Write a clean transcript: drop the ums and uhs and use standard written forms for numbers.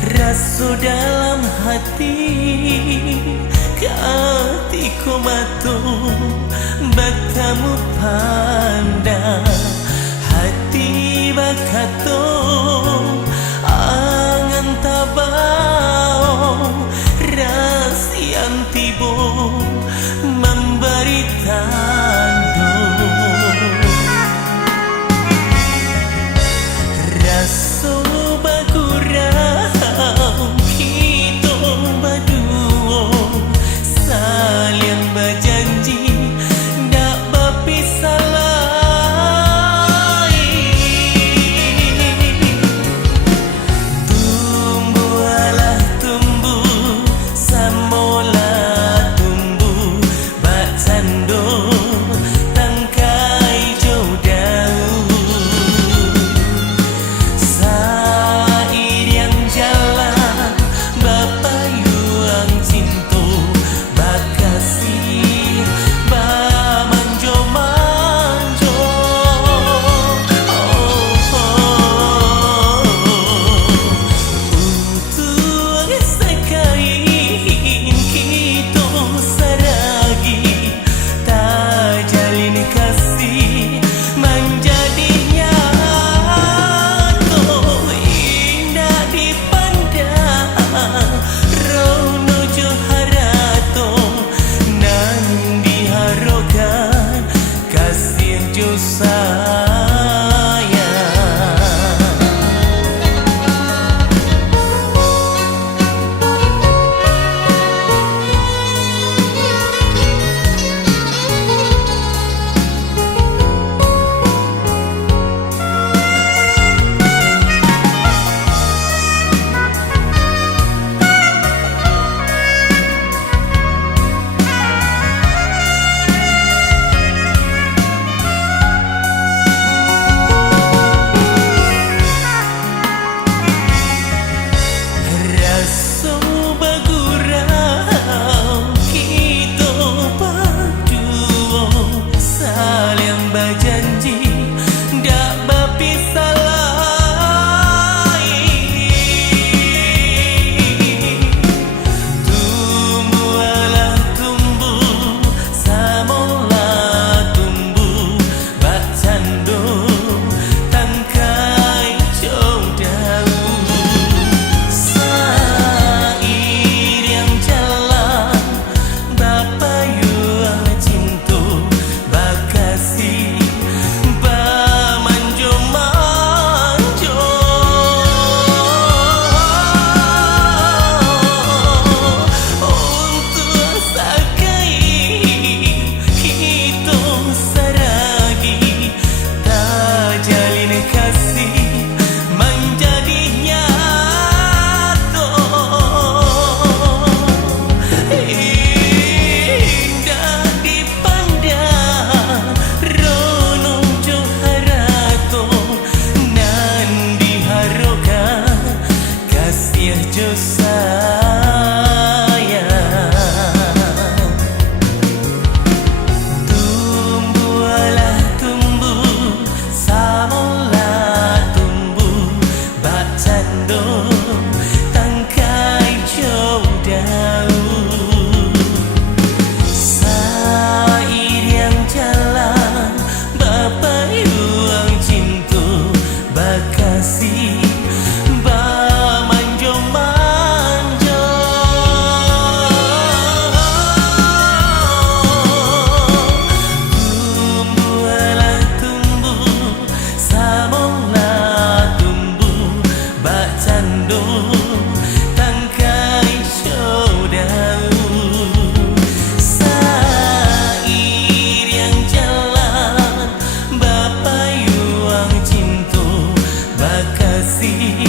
Rasu dalam hati Katiku matu Batamu pandang Hati bakato Angan tabau Rasian tibo Memberi tanda Rasu bagurau Kita berdua Saling berjanji Tak berpisah lagi Tumbuhlah tumbuh Samolah tumbuh Bak tanduk Tangkai jauh daun Sair yang jalan Bapa yuang cinta Bakasih Bamanjo-manjo Untuk sekain kita saragi Tak jalin kasih Menjadinya indah dipandang Rono Joharato Nan diharapkan Kasih jo sayang Rasu bagurau Kita berdua Saling berjanji Tak berpisah lagi Tumbuhlah tumbuh Samolah tumbuh Bak tanduk Tangkai jauh daun Sair yang jalan Bapa yuang cinta Bakasih Bamanjo-manjo Untuk sakain kita saragi Tak jalin kasih Menjadi nyata Indah dipandang Rono Joharato Nan diharapkan Kasih jo sayang Tumbuhlah tumbuh Samolah tumbuh Bak tanduk Tangkai jauh daun Sair yang jalan Bapa yuang cinta Bakasih Bamanjo-manjo Tumbuhlah tumbuh Samolah tumbuh Bak tanduk Tangkai jauh daun Sair yang jalan Bapa yuang cinta Bakasih